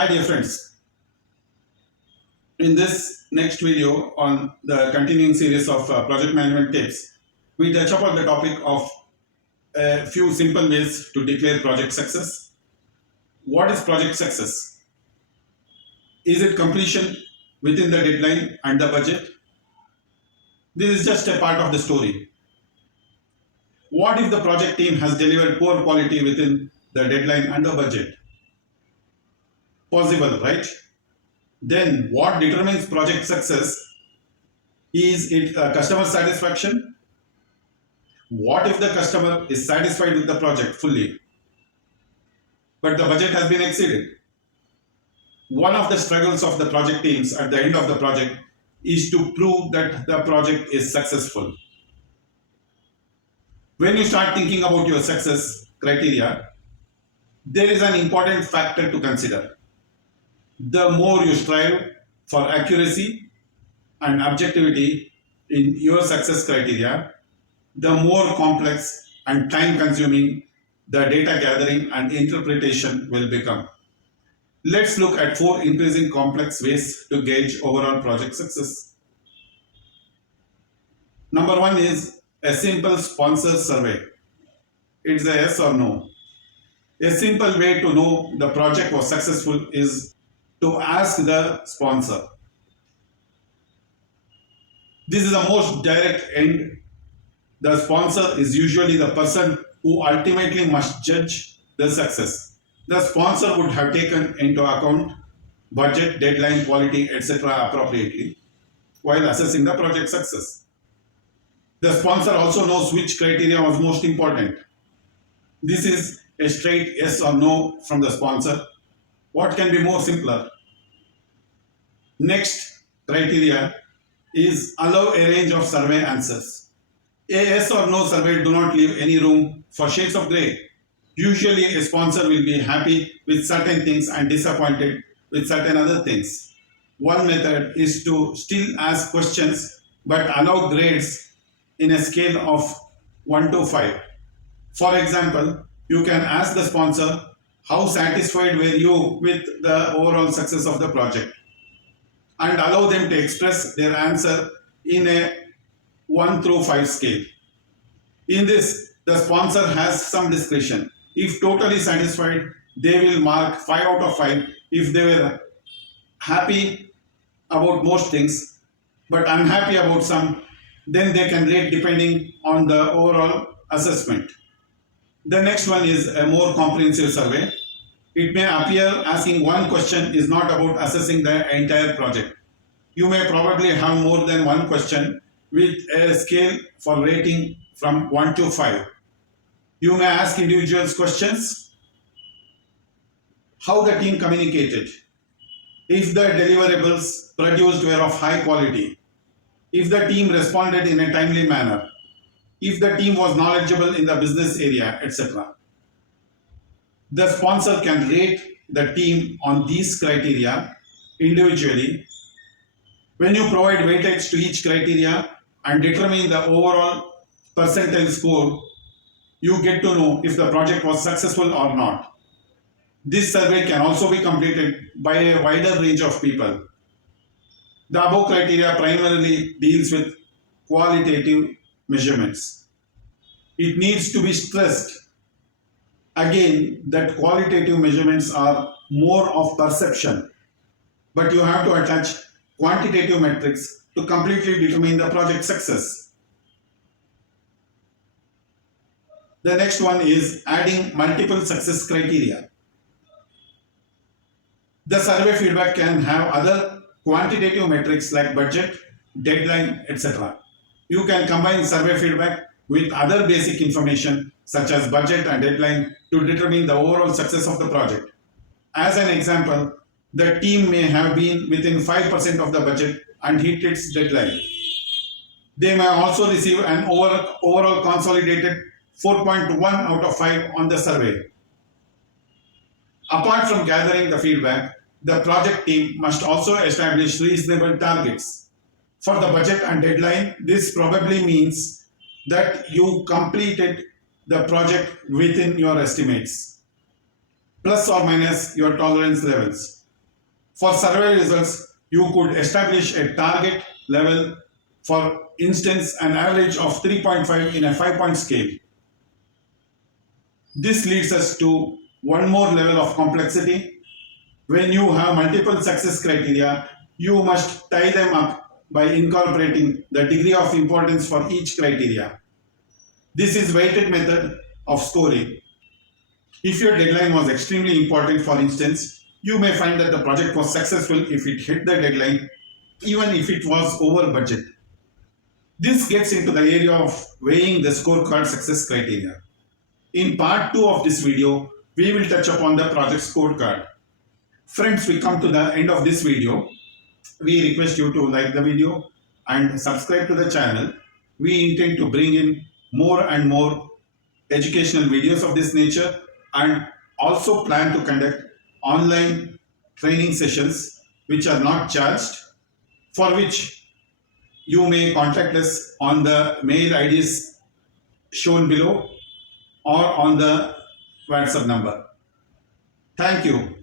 Hi dear friends, in this next video on the continuing series of project management tips, we touch upon the topic of a few simple ways to declare project success. What is project success? Is it completion within the deadline and the budget? This is just a part of the story. What if the project team has delivered poor quality within the deadline and the budget? Possible, right? Then what determines project success? Is it customer satisfaction? What if the customer is satisfied with the project fully, but the budget has been exceeded? One of the struggles of the project teams at the end of the project is to prove that the project is successful. When you start thinking about your success criteria, there is an important factor to consider. The more you strive for accuracy and objectivity in your success criteria, the more complex and time consuming the data gathering and interpretation will become. Let's look at 4 increasing complex ways to gauge overall project success. Number 1 is a simple sponsor survey. It's a yes or no. A simple way to know the project was successful is to ask the sponsor. This is the most direct end. The sponsor is usually the person who ultimately must judge the success. The sponsor would have taken into account budget, deadline, quality, etc. appropriately while assessing the project success. The sponsor also knows which criteria was most important. This is a straight yes or no from the sponsor. What can be more simpler? Next criteria is allow a range of survey answers. A yes or no survey do not leave any room for shades of grey. Usually a sponsor will be happy with certain things and disappointed with certain other things. One method is to still ask questions but allow grades in a scale of 1 to 5. For example, you can ask the sponsor, how satisfied were you with the overall success of the project? And allow them to express their answer in a 1 through 5 scale. In this, the sponsor has some discretion. If totally satisfied, they will mark 5 out of 5. If they were happy about most things, but unhappy about some, then they can rate depending on the overall assessment. The next one is a more comprehensive survey. It may appear asking one question is not about assessing the entire project. You may probably have more than one question with a scale for rating from 1 to 5. You may ask individuals questions. How the team communicated. If the deliverables produced were of high quality. If the team responded in a timely manner. If the team was knowledgeable in the business area, etc. The sponsor can rate the team on these criteria individually. When you provide weightage to each criteria and determine the overall percentile score, you get to know if the project was successful or not. This survey can also be completed by a wider range of people. The above criteria primarily deals with qualitative measurements. It needs to be stressed again that qualitative measurements are more of perception, but you have to attach quantitative metrics to completely determine the project success. The next one is adding multiple success criteria. The survey feedback can have other quantitative metrics like budget, deadline, etc. You can combine survey feedback with other basic information such as budget and deadline to determine the overall success of the project. As an example, the team may have been within 5% of the budget and hit its deadline. They may also receive an overall consolidated 4.1 out of 5 on the survey. Apart from gathering the feedback, the project team must also establish reasonable targets. For the budget and deadline, this probably means that you completed the project within your estimates, plus or minus your tolerance levels. For survey results, you could establish a target level, for instance, an average of 3.5 in a 5-point scale. This leads us to one more level of complexity. When you have multiple success criteria, you must tie them up by incorporating the degree of importance for each criteria. This is weighted method of scoring. If your deadline was extremely important, for instance, you may find that the project was successful if it hit the deadline, even if it was over budget. This gets into the area of weighing the scorecard success criteria. In part 2 of this video, we will touch upon the project scorecard. Friends, we come to the end of this video. We request you to like the video and subscribe to the channel. We intend to bring in more and more educational videos of this nature, and also plan to conduct online training sessions which are not charged, for which you may contact us on the mail IDs shown below or on the WhatsApp number. Thank you.